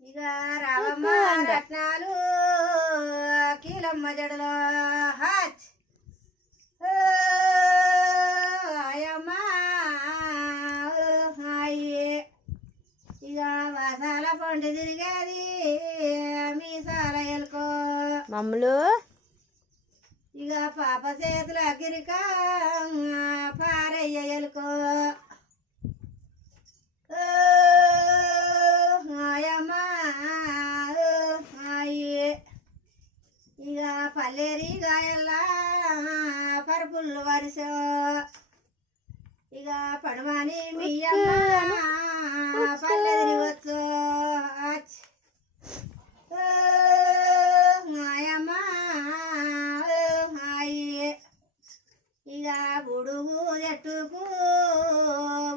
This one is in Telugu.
ఇక రావమ్మ రత్నాలు కీలమ్మ జడలో హాచ్ అయ్యమ్మ అయ్యే ఇక వసాల పండు తిరిగేది మీసాల ఎలుకో మమ్మలు ఇక పాప చేతుల గిరిక పారయ్య ఎలుకో అయ్యమ్మ అయ్యే ఇక పల్లేరి గాయల్లా పరుపులు వరుస ఇక పడమని మీ అమ్మ పల్లెదిరి